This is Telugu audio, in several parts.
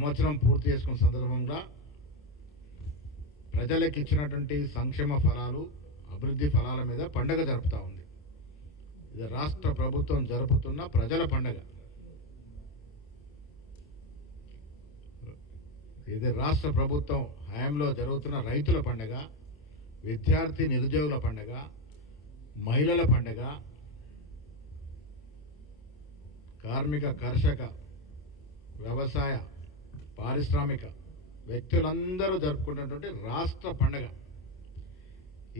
సంవత్సరం పూర్తి చేసుకున్న సందర్భంగా ప్రజలకు ఇచ్చినటువంటి సంక్షేమ ఫలాలు, అభివృద్ధి ఫలాల మీద పండగ జరుపుతూ ఉంది. ఇది రాష్ట్ర ప్రభుత్వం జరుపుతున్న ప్రజల పండగ. ఇది రాష్ట్ర ప్రభుత్వం హయాంలో జరుగుతున్న రైతుల పండగ, విద్యార్థి నిరుద్యోగుల పండగ, మహిళల పండగ, కార్మిక, కర్షక, వ్యవసాయ, పారిశ్రామిక వ్యక్తులందరూ జరుపుకున్నటువంటి రాష్ట్ర పండగ.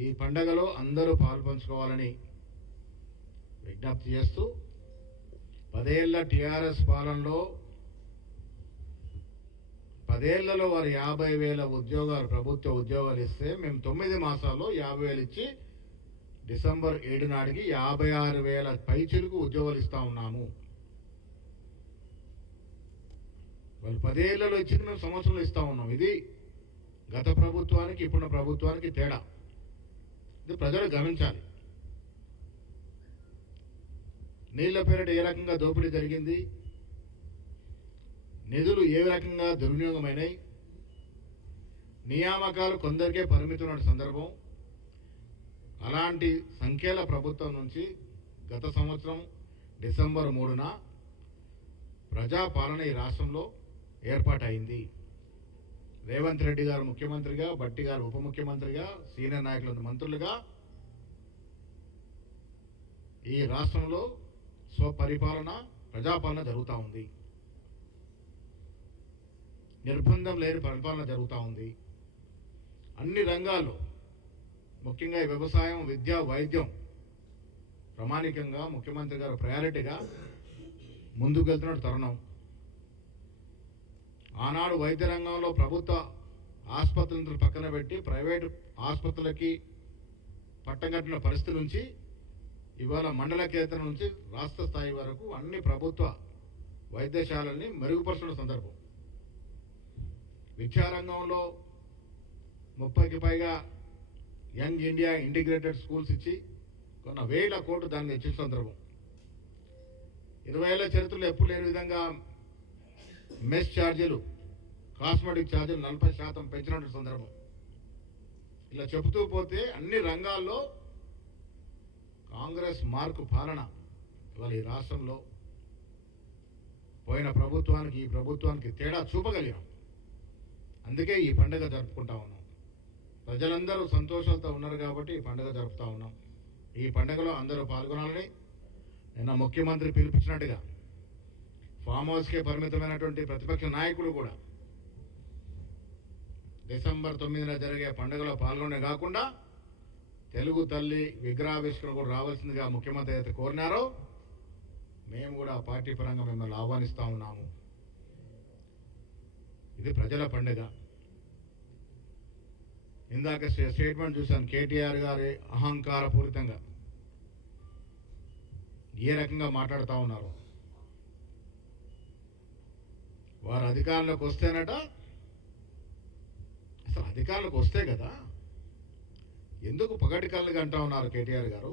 ఈ పండగలో అందరూ పాల్పంచుకోవాలని విజ్ఞప్తి చేస్తూ 10 ఏళ్ల టీఆర్ఎస్ పాలనలో 10 ఏళ్లలో వారు 50,000 ఉద్యోగాలు, ప్రభుత్వ ఉద్యోగాలు ఇస్తే మేము 9 మాసాల్లో 50,000 ఇచ్చి డిసెంబర్ 7 నాటికి 56,000 పైచిలుకు ఉద్యోగాలు ఇస్తా ఉన్నాము. వాళ్ళు 10 ఏళ్లలో ఇచ్చింది మేము సంవత్సరంలో ఇస్తా ఉన్నాం. ఇది గత ప్రభుత్వానికి ఇప్పుడున్న ప్రభుత్వానికి తేడా. ఇది ప్రజలు గమనించాలి. నీళ్ల పేరిట ఏ రకంగా దోపిడీ జరిగింది, నిధులు ఏ రకంగా దుర్వినియోగమైనాయి, నియామకాలు కొందరికే పరిమితమైన సందర్భం. అలాంటి సంఖ్యల ప్రభుత్వం నుంచి గత సంవత్సరం డిసెంబర్ 3న ప్రజాపాలన ఈ రాష్ట్రంలో ఏర్పాటైంది. రేవంత్ రెడ్డి గారు ముఖ్యమంత్రిగా, భట్టి గారు ఉప ముఖ్యమంత్రిగా, సీనియర్ నాయకులు మంత్రులుగా ఈ రాష్ట్రంలో స్వపరిపాలన, ప్రజాపాలన జరుగుతూ ఉంది. నిర్బంధం లేని పరిపాలన జరుగుతూ ఉంది. అన్ని రంగాల్లో, ముఖ్యంగా వ్యవసాయం, విద్య, వైద్యం ప్రామాణికంగా ముఖ్యమంత్రి గారు ప్రయారిటీగా ముందుకు వెళ్తున్న తరుణం. ఆనాడు వైద్య రంగంలో ప్రభుత్వ ఆసుపత్రులను పక్కన పెట్టి ప్రైవేటు ఆసుపత్రులకి పట్టగట్టిన పరిస్థితి నుంచి ఇవాళ మండల కేంద్రం నుంచి రాష్ట్ర స్థాయి వరకు అన్ని ప్రభుత్వ వైద్యశాలల్ని మెరుగుపరుస్తున్న సందర్భం. విద్యారంగంలో 30కి పైగా యంగ్ ఇండియా ఇంటిగ్రేటెడ్ స్కూల్స్ ఇచ్చి కొన్ని వేల కోట్లు దాన్ని ఇచ్చిన సందర్భం. 20 ఏళ్ల చరిత్రలో ఎప్పుడు లేని విధంగా మెస్ ఛార్జీలు, కాస్మెటిక్ ఛార్జీలు 40% పెంచినటువంటి సందర్భం. ఇలా చెబుతూ పోతే అన్ని రంగాల్లో కాంగ్రెస్ మార్కు పాలన ఇవాళ ఈ రాష్ట్రంలో పోయిన ప్రభుత్వానికి ఈ ప్రభుత్వానికి తేడా చూపగలిగాం. అందుకే ఈ పండుగ జరుపుకుంటా ఉన్నాం. ప్రజలందరూ సంతోషాలతో ఉన్నారు కాబట్టి ఈ పండుగ జరుపుతా ఉన్నాం. ఈ పండుగలో అందరూ పాల్గొనాలని నిన్న ముఖ్యమంత్రి పిలిపించినట్టుగా ఫామ్ హౌస్కే పరిమితమైనటువంటి ప్రతిపక్ష నాయకులు కూడా డిసెంబర్ 9న జరిగే పండుగలో పాల్గొనే కాకుండా తెలుగు తల్లి విగ్రహావిష్కరణ కూడా రావాల్సిందిగా ముఖ్యమంత్రి అయితే కోరినారో మేము కూడా పార్టీ పరంగా మిమ్మల్ని ఆహ్వానిస్తా ఉన్నాము. ఇది ప్రజల పండుగ. ఇందాక స్టేట్మెంట్ చూశాను, కేటీఆర్ గారి అహంకారపూరితంగా ఏ రకంగా మాట్లాడుతూ ఉన్నారు. వారు అధికారంలోకి వస్తేనట, అసలు అధికారంలోకి వస్తే కదా ఎందుకు పగటి కళ్ళుగా అంటా ఉన్నారు కేటీఆర్ గారు.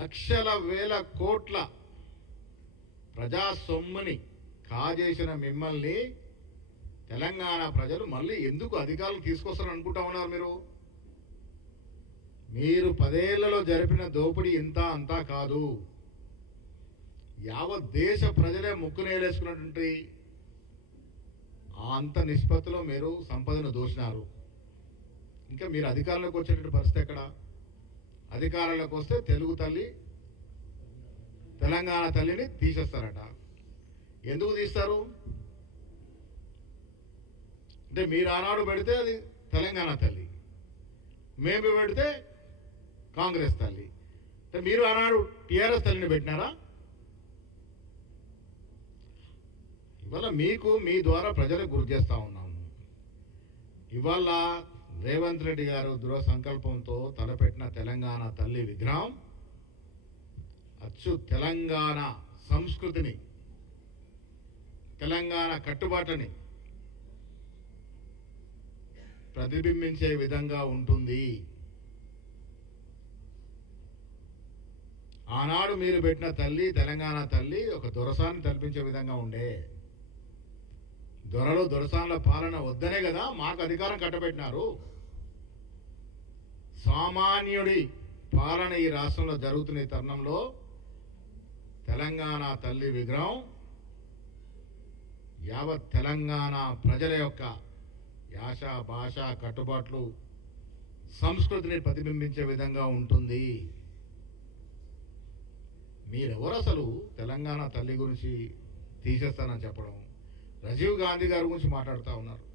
లక్షల వేల కోట్ల ప్రజా సొమ్ముని కాజేసిన మిమ్మల్ని తెలంగాణ ప్రజలు మళ్ళీ ఎందుకు అధికారులు తీసుకొస్తారని అనుకుంటా ఉన్నారు. మీరు 10 ఏళ్లలో జరిపిన దోపిడీ ఇంత అంతా కాదు. యావత్ దేశ ప్రజలే ముక్కునేలేసుకున్నటువంటి అంత నిష్పత్తిలో మీరు సంపదను దోచినారు. ఇంకా మీరు అధికారంలోకి వచ్చేటువంటి పరిస్థితి ఎక్కడ? అధికారంలోకి వస్తే తెలుగు తల్లి, తెలంగాణ తల్లిని తీసేస్తారట. ఎందుకు తీస్తారు అంటే మీరు ఆనాడు పెడితే అది తెలంగాణ తల్లి, మేము పెడితే కాంగ్రెస్ తల్లి. అంటే మీరు ఆనాడు టీఆర్ఎస్ తల్లిని పెట్టినారా? ఇవాళ మీకు మీ ద్వారా ప్రజలకు గుర్తు చేస్తా ఉన్నాము. ఇవాళ రేవంత్ రెడ్డి గారు దృఢ సంకల్పంతో తలపెట్టిన తెలంగాణ తల్లి విగ్రహం అచ్చు తెలంగాణ సంస్కృతిని, తెలంగాణ కట్టుబాటుని ప్రతిబింబించే విధంగా ఉంటుంది. ఆనాడు మీరు పెట్టిన తల్లి, తెలంగాణ తల్లి ఒక దొరసాన్ని తలపించే విధంగా ఉండే. దొరలు దొరసాన్ల పాలన వద్దనే కదా మాకు అధికారం కట్టబెట్టినారు. సామాన్యుడి పాలన ఈ రాష్ట్రంలో జరుగుతున్న ఈ తరుణంలో తెలంగాణ తల్లి విగ్రహం యావత్ తెలంగాణ ప్రజల యొక్క యాస భాష కట్టుబాట్లు సంస్కృతిని ప్రతిబింబించే విధంగా ఉంటుంది. మీరెవరు అసలు తెలంగాణ తల్లి గురించి తీసేస్తానని చెప్పడం? రాజీవ్ గాంధీ గారి గురించి మాట్లాడుతూ ఉన్నారు.